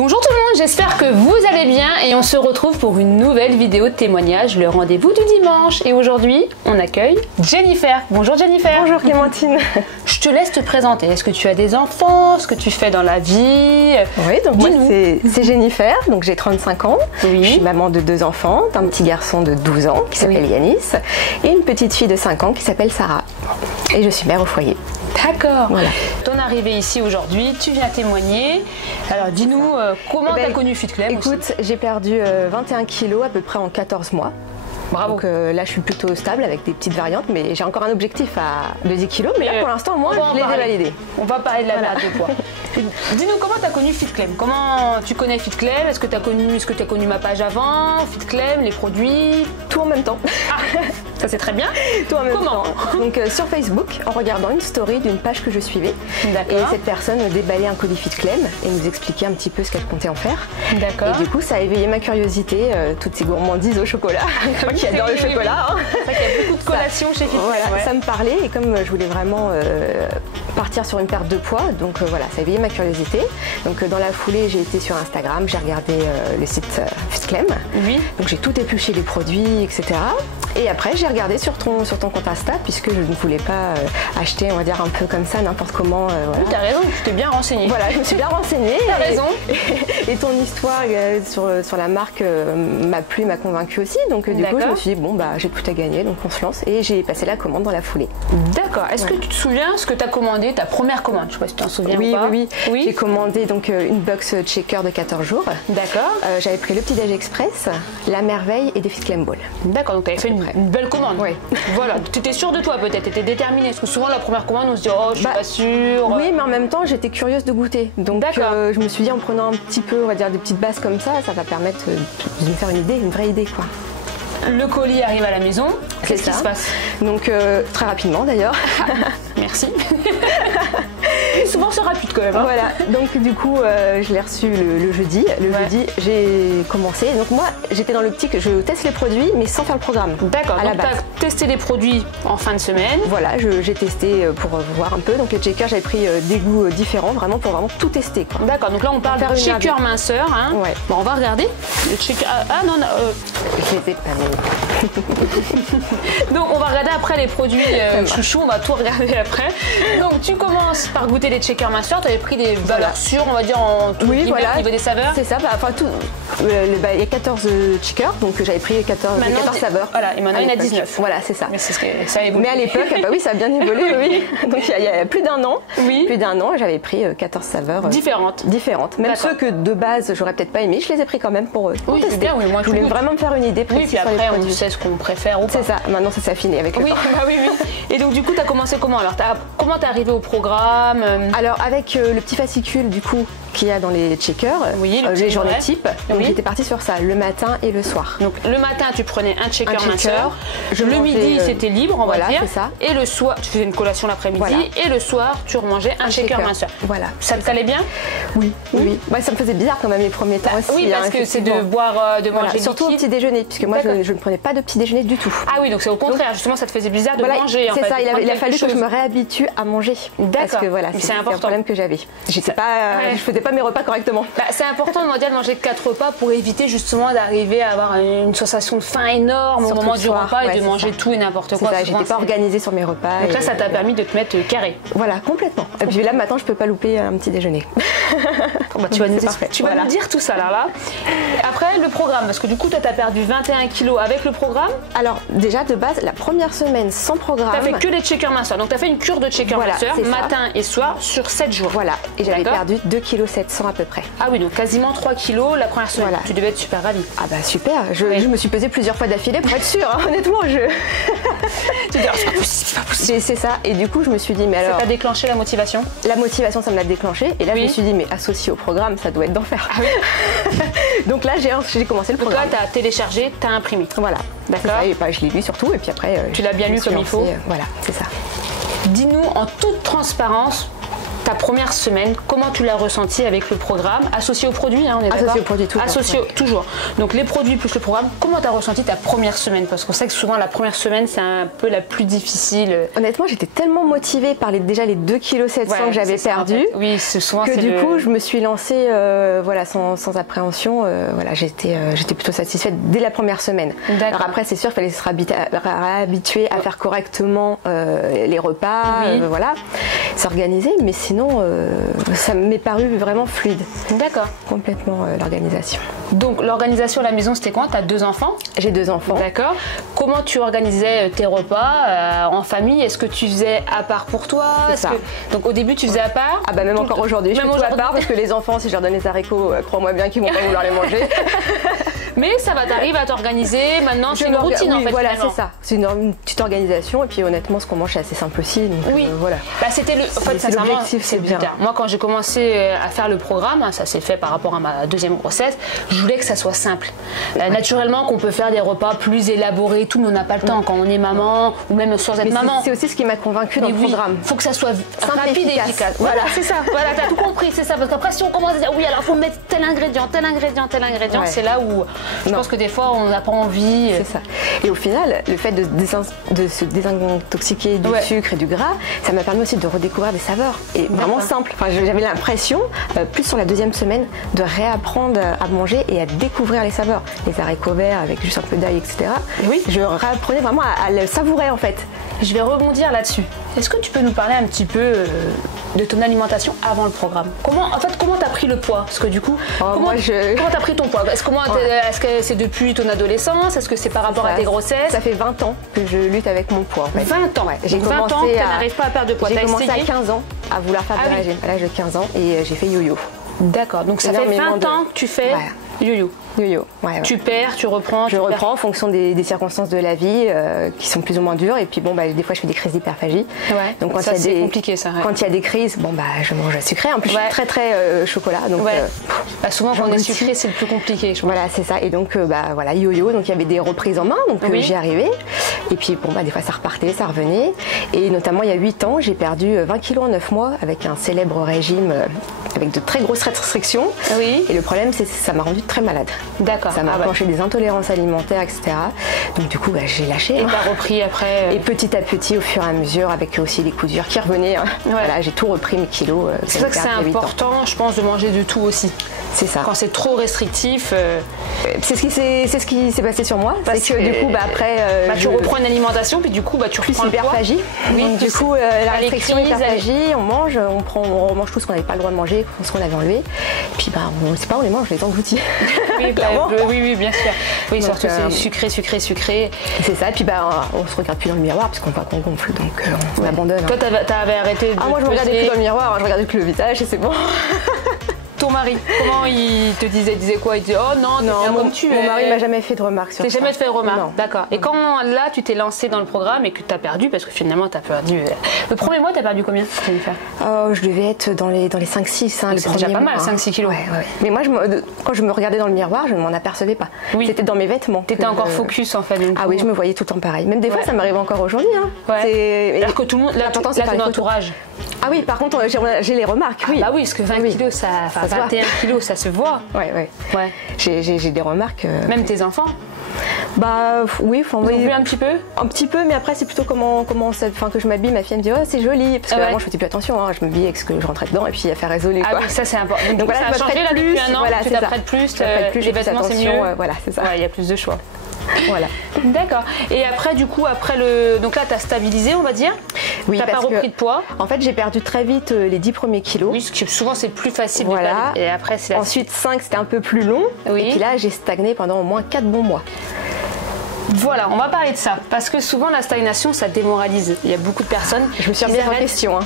Bonjour tout le monde, j'espère que vous allez bien et on se retrouve pour une nouvelle vidéo de témoignage, le rendez-vous du dimanche. Et aujourd'hui, on accueille Jennifer. Bonjour Jennifer. Bonjour Clémentine. Je te laisse te présenter. Est-ce que tu as des enfants? Ce que tu fais dans la vie? Oui, donc moi c'est Jennifer, donc j'ai 35 ans. Oui. Je suis maman de 2 enfants, d'un petit garçon de 12 ans qui s'appelle Yanis et une petite fille de 5 ans qui s'appelle Sarah. Et je suis mère au foyer. D'accord. Voilà. Ton arrivée ici aujourd'hui, tu viens témoigner. Alors dis-nous comment tu as connu FitClem? Écoute, j'ai perdu 21 kilos à peu près en 14 mois. Bravo. Donc là je suis plutôt stable avec des petites variantes, mais j'ai encore un objectif de 10 kilos, mais là pour l'instant moi je l'ai dévalidé. On va parler de la perte de poids. Dis-nous comment tu as connu FitClem? Comment tu connais FitClem? Est-ce que tu as connu ma page avant, FitClem, les produits? Tout en même temps. Ah, ça c'est très bien. Tout en même temps. Donc sur Facebook, en regardant une story d'une page que je suivais, et cette personne déballait un colis FitClem et nous expliquait un petit peu ce qu'elle comptait en faire. D'accord. Et du coup ça a éveillé ma curiosité, toutes ces gourmandises au chocolat. Qui adore le chocolat. Hein. C'est vrai qu'il y a beaucoup de collations chez FitClem. Voilà, ça me parlait et comme je voulais vraiment partir sur une perte de poids, donc voilà, ça a éveillé ma curiosité. Donc dans la foulée, j'ai été sur Instagram, j'ai regardé le site FitClem. Oui. Donc j'ai tout épluché les produits, etc. Et après, j'ai regardé sur ton compte Insta, puisque je ne voulais pas acheter, on va dire, un peu comme ça, n'importe comment. Voilà. Oui, t'as raison, tu t'es bien renseignée. Voilà, je me suis bien renseignée. T'as raison. Et ton histoire sur la marque m'a plu, m'a convaincue aussi. Donc du coup, je me suis dit, bon, bah, j'ai tout à gagner, donc on se lance. Et j'ai passé la commande dans la foulée. D'accord. Est-ce que tu te souviens ce que tu as commandé, ta première commande? Je sais pas si tu t'en souviens ou pas. Oui. J'ai commandé donc une box checker de 14 jours. D'accord. J'avais pris le petit déj express, la merveille et des FitClem Ball. D'accord, donc tu avais fait une belle commande. Oui. Voilà, tu étais sûre de toi peut-être, tu étais déterminée. Parce que souvent la première commande, on se dit oh, je suis pas sûre. Oui, mais en même temps, j'étais curieuse de goûter. Donc je me suis dit en prenant un petit peu, on va dire des petites bases comme ça va permettre de me faire une vraie idée quoi. Le colis arrive à la maison. Qu'est-ce qui se passe? Donc très rapidement d'ailleurs. Merci. Souvent c'est rapide quand même. Hein. Voilà, donc du coup je l'ai reçu le jeudi. Jeudi j'ai commencé. Donc moi j'étais dans l'optique, je teste les produits mais sans faire le programme. D'accord, donc tu as testé les produits en fin de semaine. Voilà, j'ai testé pour voir un peu. Donc les checkers j'avais pris des goûts différents vraiment pour vraiment tout tester. D'accord, donc là on parle de shaker minceur. Hein. Ouais. Bon on va regarder. Le shaker... Ah non, je les ai pas donc on va regarder après les produits chouchou, on va tout regarder après. Donc tu commences par goûter les checkers minceurs, tu avais pris des valeurs sûres, on va dire en tout au niveau des saveurs. C'est ça, enfin tout. Il y a 14 checkers, donc j'avais pris 14 saveurs. Voilà, et maintenant il y en a 19. Voilà, c'est ça. Mais, ça mais à l'époque, oui, ça a bien évolué, oui. Donc il y a plus d'un an, j'avais pris 14 saveurs différentes. Même ceux que de base j'aurais peut-être pas aimé, je les ai pris quand même pour tester. Bien, moi, je voulais vraiment me faire une idée précise. Oui, puis après on sait ce qu'on préfère ou pas. C'est ça, maintenant ça s'est affiné avec le temps. Oui. Et donc du coup tu as commencé comment? Alors comment t'es arrivé au programme? Alors avec le petit fascicule du coup qu'il y a dans les checkers, les journées type, donc j'étais partie sur ça, le matin et le soir. Donc le matin tu prenais un checker minceur, le midi c'était libre on va dire, ça. Et le soir tu faisais une collation l'après-midi et le soir tu remangeais un shaker minceur. Voilà. Ça te calait bien? Oui. Ouais, ça me faisait bizarre quand même les premiers temps aussi. Oui, parce que c'est de boire, de manger surtout au petit déjeuner, puisque moi je ne prenais pas de petit déjeuner du tout. Ah oui, donc c'est au contraire, justement ça te faisait bizarre de manger. C'est ça, il a fallu que je me réhabitue à manger. D'accord. Parce que voilà, c'est un problème que j'avais. Je faisais pas mes repas correctement. C'est important de manger 4 repas pour éviter justement d'arriver à avoir une sensation de faim énorme au moment du repas et de manger tout et n'importe quoi. J'étais pas organisée sur mes repas. Donc là, ça t'a permis de te mettre carré. Voilà, complètement. Et puis là, maintenant, je peux pas louper un petit déjeuner. Tu vas nous dire tout ça là. Après, le programme, parce que du coup, toi, t'as perdu 21 kilos avec le programme. Alors, déjà, de base, la première semaine sans programme. T'as fait que des checkers minceurs. Donc, t'as fait une cure de checkers minceurs matin et soir sur 7 jours. Voilà. Et j'avais perdu 2,7 kg à peu près. Ah oui, donc quasiment 3 kilos la première semaine. Tu devais être super ravie. Ah bah super. Je me suis pesée plusieurs fois d'affilée pour être sûre. Hein, honnêtement, Tu te dis, c'est pas possible. C'est ça. Et du coup, je me suis dit, mais alors. Ça t'a déclenché la motivation? La motivation, ça me l'a déclenché. Et là, je me suis dit, mais associé au programme, ça doit être d'enfer. Ah oui. Donc là, j'ai commencé le programme. Donc là, t'as téléchargé, t'as imprimé. Voilà. D'accord. Et je l'ai lu surtout. Et puis après. Tu l'as bien lu comme il faut. Voilà, c'est ça. Dis-nous en toute transparence ta première semaine, comment tu l'as ressenti avec le programme associé aux produits, hein, on est d'accord? Associé aux produits, toujours. Associé, toujours. Donc les produits plus le programme, comment tu as ressenti ta première semaine? Parce qu'on sait que souvent la première semaine, c'est un peu la plus difficile. Honnêtement, j'étais tellement motivée par déjà les 2,7 kg que j'avais perdus. En fait. Oui, souvent que du coup, je me suis lancée voilà, sans appréhension. Voilà, j'étais plutôt satisfaite dès la première semaine. Alors après, c'est sûr qu'il fallait se réhabituer à faire correctement les repas, voilà, s'organiser. Mais sinon, ça m'est paru vraiment fluide. D'accord. Complètement l'organisation. Donc l'organisation à la maison, c'était quoi? Tu as 2 enfants? J'ai 2 enfants. D'accord. Comment tu organisais tes repas en famille? Est-ce que tu faisais à part pour toi? Donc au début, tu faisais à part? Ah bah même encore aujourd'hui, je fais tout à part parce que les enfants, si je leur donne des haricots, crois-moi bien qu'ils vont pas vouloir les manger. Mais ça va, t'arrives à t'organiser maintenant, c'est une routine en fait. Voilà, c'est ça. C'est une petite organisation et puis honnêtement, ce qu'on mange, c'est assez simple aussi. Donc, voilà. Bah, c'était en fait, l'objectif, c'est bien. Moi, quand j'ai commencé à faire le programme, ça s'est fait par rapport à ma 2e grossesse, je voulais que ça soit simple. Naturellement, qu'on peut faire des repas plus élaborés, tout, mais on n'a pas le temps quand on est maman ou même sans être maman. C'est aussi ce qui m'a convaincue dans le programme. Il faut que ça soit rapide et efficace. Voilà, c'est ça. Voilà, t'as tout compris, c'est ça. Parce qu'après, si on commence à dire oui, alors il faut mettre tel ingrédient, c'est là où je pense que des fois, on n'a pas envie. C'est ça. Et au final, le fait de se désintoxiquer du sucre et du gras, ça m'a permis aussi de redécouvrir des saveurs. Et vraiment simple. Enfin, j'avais l'impression, plus sur la 2e semaine, de réapprendre à manger et à découvrir les saveurs. Les haricots verts avec juste un peu d'ail, etc. Oui. Je réapprenais vraiment à le savourer en fait. Je vais rebondir là-dessus. Est-ce que tu peux nous parler un petit peu de ton alimentation avant le programme? Comment t'as pris le poids? Parce que du coup, comment t'as pris ton poids? Est-ce que c'est depuis ton adolescence? Est-ce que c'est par rapport à tes grossesses? Ça fait 20 ans que je lutte avec mon poids. En fait. 20 ans. J'ai commencé tu n'arrives pas à perdre de poids. J'ai commencé à 15 ans à vouloir faire du régime. À l'âge de 15 ans et j'ai fait yo-yo. D'accord. Donc ça fait 20 ans que tu fais yo-yo. Yo-yo. Tu perds, tu reprends. Je reprends en fonction des circonstances de la vie qui sont plus ou moins dures. Et puis bon, des fois je fais des crises d'hyperphagie. Donc quand c'est compliqué ça. Quand il y a des crises, je mange sucré. En plus, je suis très très chocolat. Donc souvent quand on est sucré, c'est le plus compliqué. Voilà, c'est ça. Et donc voilà, yo-yo. Donc il y avait des reprises en main. Donc j'y arrivais. Et puis des fois ça repartait, ça revenait. Et notamment il y a 8 ans, j'ai perdu 20 kilos en 9 mois avec un célèbre régime avec de très grosses restrictions. Oui. Et le problème, c'est que ça m'a rendue très malade. D'accord. Ça m'a enclenché des intolérances alimentaires, etc. Donc du coup, j'ai lâché. Et t'as repris après Et petit à petit, au fur et à mesure, avec aussi les coups durs qui revenaient, voilà, j'ai tout repris mes kilos. C'est ça que c'est important, je pense, de manger de tout aussi. C'est ça. Quand c'est trop restrictif. C'est ce qui s'est passé sur moi. Parce que du coup, après. Tu reprends une alimentation, puis du coup, tu reprends l'hyperphagie. Oui, du coup, la restriction, l'hyperphagie, on mange tout ce qu'on n'avait pas le droit de manger, ce qu'on avait enlevé. Puis on ne sait pas, on les mange, on les engloutit. Oui, bien sûr. Oui, surtout c'est sucré. C'est ça, et puis on se regarde plus dans le miroir parce qu'on voit qu'on gonfle, donc on abandonne. Toi, t'avais arrêté de moi je me regardais plus dans le miroir, je regardais que le visage et c'est bon. Ton mari, comment il te disait? Il disait quoi? Il disait oh non, comme tu es. Mon mari m'a jamais fait de remarques sur ça. T'as jamais fait de remarques? D'accord. Et quand là tu t'es lancé dans le programme et que tu as perdu, parce que finalement tu as perdu. Le premier mois, tu as perdu combien, Jennifer? Je devais être dans les 5-6. C'est déjà pas mal, 5-6 kilos. Ouais. Mais moi, quand je me regardais dans le miroir, je ne m'en apercevais pas. Oui. C'était dans mes vêtements. Tu étais encore focus en fait. Ah oui, je me voyais tout le temps pareil. Même des fois, ça m'arrive encore aujourd'hui. Alors que tout le monde, là, ton entourage. Ah oui, par contre, j'ai les remarques. Oui. Bah oui, parce que 20 kilos, 21 kilos, ça se voit. Ouais. J'ai des remarques. Même tes enfants? Oui, Ils ont vu un petit peu? Un petit peu, mais après c'est plutôt comment que je m'habille. Ma fille me dit oh c'est joli, parce que avant je faisais plus attention, je m'habillais avec ce que je rentrais dedans et puis à faire isoler. Ah oui, ça c'est important. Donc voilà, ça a changé là depuis un an. Tu t'apprêtes plus, les vêtements c'est mieux. Voilà, c'est ça. Il y a plus de choix. Voilà. D'accord. Et après, du coup, donc là, tu as stabilisé, on va dire. Oui, tu n'as pas repris de poids. En fait, j'ai perdu très vite les 10 premiers kilos. Oui, parce que souvent, c'est plus facile. Voilà. Et après, c'est ensuite, 5, c'était un peu plus long. Oui. Et puis là, j'ai stagné pendant au moins 4 bons mois. Voilà, on va parler de ça. Parce que souvent, la stagnation, ça démoralise. Il y a beaucoup de personnes. Je me suis remise en question.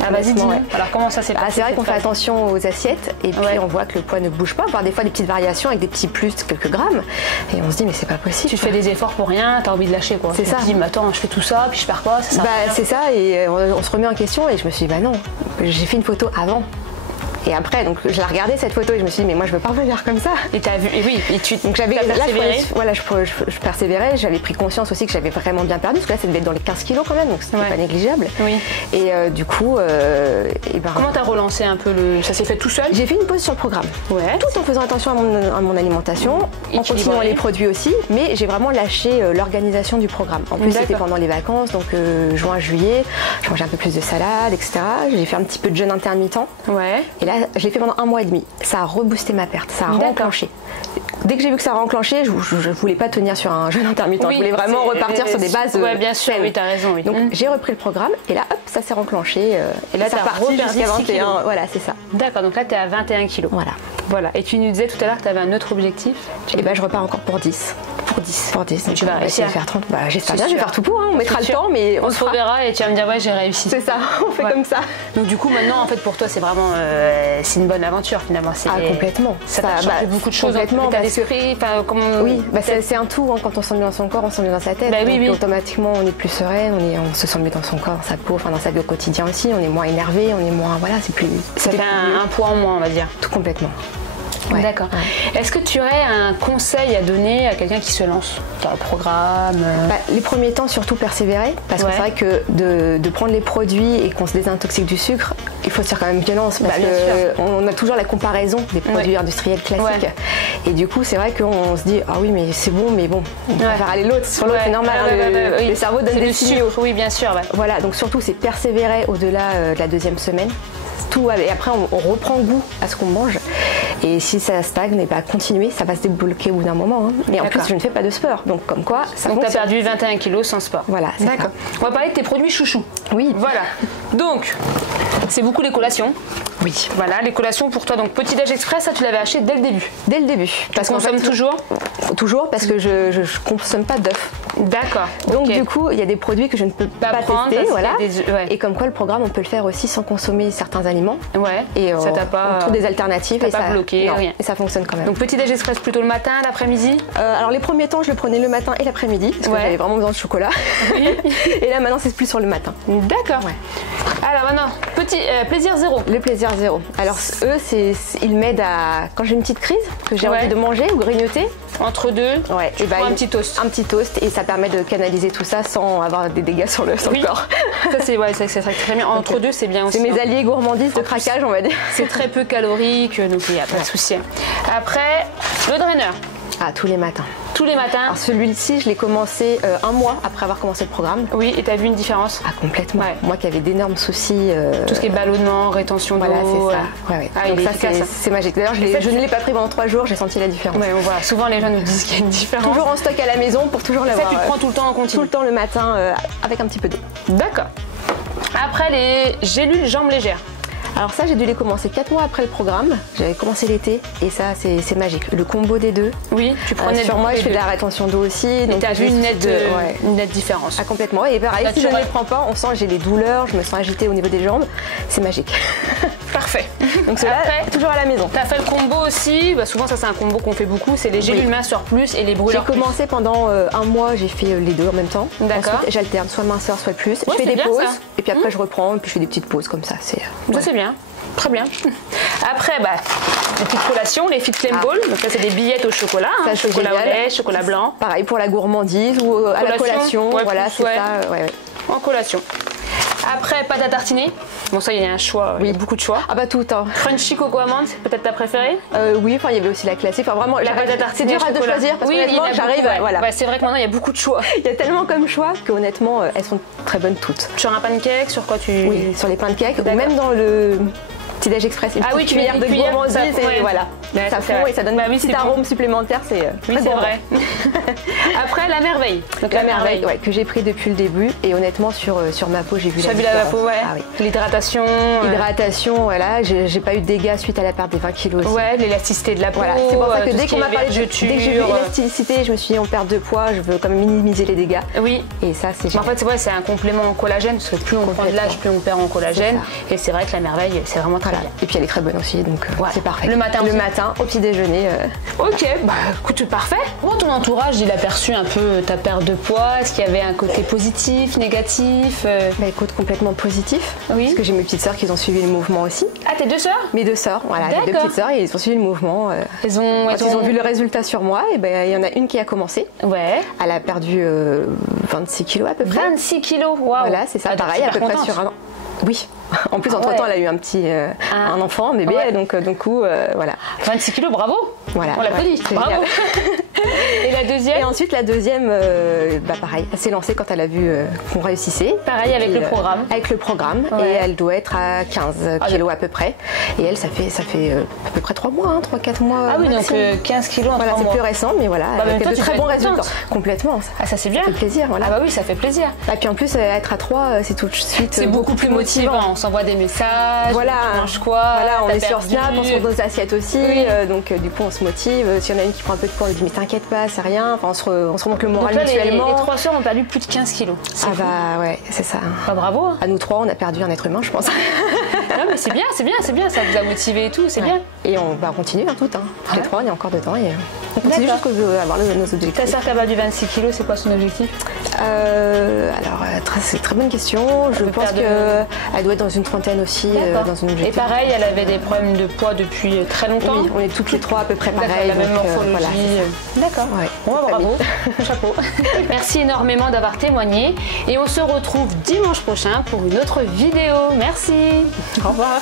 Ah, vas-y, dis-nous. Alors, comment ça s'est passé? C'est vrai qu'on fait attention aux assiettes et puis on voit que le poids ne bouge pas. Voire des fois des petites variations avec des petits plus, quelques grammes. Et on se dit, mais c'est pas possible. Tu fais des efforts pour rien, t'as envie de lâcher quoi. C'est ça. Tu te dis, mais attends, je fais tout ça, puis je perds pas. C'est ça, et on se remet en question et je me suis dit, non. J'ai fait une photo avant. Et après, donc je la regardais cette photo et je me suis dit mais moi je veux pas revenir comme ça. Et t'as vu, et oui, et tu donc j'avais je persévérais, j'avais pris conscience aussi que j'avais vraiment bien perdu parce que là ça devait être dans les 15 kilos quand même, donc c'était pas négligeable. Oui. Et du coup, comment t'as relancé un peu ça s'est fait tout seul? J'ai fait une pause sur le programme, tout en faisant attention à mon alimentation, en continuant les produits aussi, mais j'ai vraiment lâché l'organisation du programme. En plus c'était pendant les vacances, donc juin, juillet, je mangeais un peu plus de salade, etc. J'ai fait un petit peu de jeûne intermittent. Ouais. Et là, je l'ai fait pendant 1 mois et demi. Ça a reboosté ma perte, ça a renclenché. Dès que j'ai vu que ça a renclenché, je voulais pas tenir sur un jeûne intermittent. Je voulais vraiment repartir sur des bases. Ouais, bien sûr, oui, t'as raison. Oui. Donc j'ai repris le programme et là, hop, ça s'est renclenché. Et là, c'est reparti jusqu'à 21. Voilà, c'est ça. D'accord, donc là, t'es à 21 kilos. Voilà. Et tu nous disais tout à l'heure que tu avais un autre objectif. Et ben, je repars encore pour 10. Pour 10. Donc tu vas réussir à faire 30. Bah, j'espère bien, je vais faire tout pour. On mettra le temps, mais on se reverra et tu vas me dire ouais, j'ai réussi. C'est ça, on fait comme ça. Donc du coup, maintenant, en fait, pour toi, c'est vraiment c'est une bonne aventure finalement. Complètement. Ça t'a changé beaucoup de choses. Complètement. L'état d'esprit. Oui, c'est un tout. Quand on se sent bien dans son corps, on se sent bien dans sa tête. Donc automatiquement, on est plus sereine, on se sent mieux dans son corps, dans sa peau, enfin dans sa vie au quotidien aussi. On est moins énervé, on est moins. Voilà, c'est plus. Ça fait un poids en moins, on va dire. Tout complètement. D'accord. Est-ce que tu aurais un conseil à donner à quelqu'un qui se lance dans le programme? Les premiers temps, surtout persévérer, parce que c'est vrai que de prendre les produits et qu'on se désintoxique du sucre, il faut se faire quand même violence, parce qu'on a toujours la comparaison des produits industriels classiques. Et du coup, c'est vrai qu'on se dit, ah oui, mais c'est bon, on préfère aller l'autre. Sur l'autre, c'est normal, le cerveau donne des signaux. Oui, bien sûr. Voilà, donc surtout, c'est persévérer au-delà de la 2e semaine. Et après on reprend goût à ce qu'on mange et si ça stagne, continuer, ça va se débloquer au bout d'un moment. Et en plus je ne fais pas de sport, donc comme quoi ça donc tu as perdu 21 kilos sans sport. Voilà, d'accord. On va parler de tes produits chouchous. Oui. Voilà. Donc c'est beaucoup les collations. Oui. Voilà, les collations pour toi. Donc petit déj express, ça tu l'avais acheté dès le début. Dès le début. Parce qu'on consomme toujours. Toujours parce que je consomme pas d'œufs. D'accord. Donc du coup, il y a des produits que je ne peux pas tester, voilà. Et comme quoi le programme, on peut le faire aussi sans consommer certains aliments. Ouais. Et ça t'a pas on trouve des alternatives et ça pas bloqué, rien. Et ça fonctionne quand même. Donc petit déj express plutôt le matin, l'après-midi. Alors les premiers temps, je le prenais le matin et l'après-midi parce que j'avais vraiment besoin de chocolat. Oui. Et là maintenant, c'est plus sur le matin. D'accord. Alors maintenant, petit plaisir zéro. Le plaisir zéro. Alors eux, ils m'aident à quand j'ai une petite crise, que j'ai envie de manger ou grignoter. Entre deux. Et un petit toast. Un petit toast et ça permet de canaliser tout ça sans avoir des dégâts sur le corps. Ça c'est très bien. Entre deux, c'est bien aussi. C'est mes alliés gourmandises de craquage, on va dire. C'est très peu calorique, donc il n'y a pas de souci. Après, le drainer. Tous les matins. Tous les matins. Alors celui-ci, je l'ai commencé 1 mois après avoir commencé le programme. Oui, et tu as vu une différence? Complètement. Moi qui avais d'énormes soucis. Tout ce qui est ballonnement, rétention d'eau. Voilà, c'est ça. Donc ça, c'est magique. D'ailleurs, je ne l'ai pas pris pendant 3 jours, j'ai senti la différence. On voit. Souvent, les gens nous disent qu'il y a une différence. Toujours en stock à la maison pour toujours l'avoir. Ça, tu prends tout le temps en continu? Tout le temps le matin avec un petit peu d'eau. D'accord. Après, les gélules jambes légères. Alors ça, j'ai dû les commencer 4 mois après le programme. J'avais commencé l'été et ça, c'est magique. Le combo des deux. Oui, tu prenais sur moi, je fais de la rétention d'eau aussi. Donc tu as vu une nette différence. Complètement. Et pareil, si je ne les prends pas, on sent j'ai des douleurs, je me sens agitée au niveau des jambes. C'est magique. Parfait. Donc cela, toujours à la maison. Tu as fait le combo aussi. Souvent, ça c'est un combo qu'on fait beaucoup. C'est les gélules minceur plus et les brûleurs plus. J'ai commencé pendant 1 mois, j'ai fait les deux en même temps. D'accord. Ensuite, j'alterne soit minceur, soit plus. Je fais des pauses et puis après je reprends et puis je fais des petites pauses comme ça. Ça c'est bien. Très bien. Après, les petites collations, les fit claim ball. Donc là, c'est des billettes au chocolat. Chocolat au lait, chocolat blanc. Pareil pour la gourmandise ou à la collation. Voilà, c'est ça. En collation. Après, pâte à tartiner. Bon, ça, il y a un choix. Il y a beaucoup de choix. Tout le temps. Crunchy coco amande, c'est peut-être ta préférée? Oui, il y avait aussi la classique. Vraiment, la pâte à tartiner. C'est dur de choisir parce que j'arrive. C'est vrai que maintenant, il y a beaucoup de choix. Il y a tellement comme choix qu'honnêtement, elles sont très bonnes toutes. Sur un pancake, sur quoi tu. Oui, sur les pancakes, ou même dans le petit déj express, une petite cuillère de gourmandise et voilà. Ça fond et ça donne un petit arôme supplémentaire, c'est vrai. Après, la merveille. Donc la merveille, que j'ai pris depuis le début et honnêtement sur ma peau, j'ai vu la différence. La peau, l'hydratation. L'hydratation, voilà, j'ai pas eu de dégâts suite à la perte des 20 kilos aussi. L'élasticité de la peau. Voilà, c'est pour ça que dès qu'on m'a parlé dès que j'ai vu l'élasticité, je me suis dit on perd de poids, je veux quand même minimiser les dégâts. Oui. Et ça c'est génial. En fait, c'est un complément en collagène parce que plus on prend de l'âge, plus on perd en collagène. Et c'est vrai que la merveille, c'est vraiment très bien. Et puis elle est très bonne aussi, donc c'est parfait. Le matin, au petit déjeuner. Ok, écoute, parfait. Comment ton entourage, il a perçu un peu ta perte de poids? Est-ce qu'il y avait un côté positif, négatif? Bah écoute, complètement positif. Oui. Parce que j'ai mes petites sœurs qui ont suivi le mouvement aussi. Ah, tes 2 sœurs? Mes 2 sœurs, voilà, les 2 petites sœurs, ils ont suivi le mouvement. Ils ont vu le résultat sur moi, et ben il y en a une qui a commencé. Ouais. Elle a perdu 26 kilos à peu près. 26 kilos, waouh. Voilà, c'est ça, pareil, à peu près sur un an. Oui. En plus, entre-temps, elle a eu un petit un enfant, un bébé, donc du coup, voilà. 26 kilos, bravo. Voilà. On l'applaudit. Bravo. Et la deuxième? Et ensuite, la deuxième, pareil, elle s'est lancée quand elle a vu qu'on réussissait. Pareil, avec le programme. Avec le programme, et elle doit être à 15 kilos à peu près. Et elle, ça fait à peu près 3 mois, 3-4 mois. Ah oui, maximum. Donc 15 kilos en 3 mois. C'est plus récent, mais voilà, avec de très bons résultats. Complètement. Ah, ça c'est bien. Ça fait plaisir, voilà. Ah bah oui, ça fait plaisir. Et puis en plus, être à 3, c'est tout de suite c'est beaucoup plus motivant. On s'envoie des messages, voilà. Tu manges quoi? Voilà, on est sur Snap, on se fait nos assiettes aussi, donc du coup on se motive. S'il y en a une qui prend un peu de poids, on dit mais t'inquiète pas, c'est rien. Enfin, on se remonte le moral mutuellement. Les 3 sœurs ont perdu plus de 15 kilos. Ah bah ouais, c'est ça. Bah, bravo. À nous 3, on a perdu un être humain, je pense. Non mais c'est bien, ça vous a motivé et tout, c'est bien. Et on continue toutes les 3, on est encore dedans et on continue jusqu'à avoir nos objectifs. Ta sœur qui a perdu 26 kilos, c'est quoi son objectif? Alors, c'est une très bonne question. Je pense qu'elle doit être dans une trentaine aussi, dans une objectif. Et pareil, elle avait des problèmes de poids depuis très longtemps? Oui, on est toutes les 3 à peu près pareil. La même morphologie. Voilà, d'accord. Ouais. Bon, bravo. Chapeau. Merci énormément d'avoir témoigné et on se retrouve dimanche prochain pour une autre vidéo. Merci. Au revoir.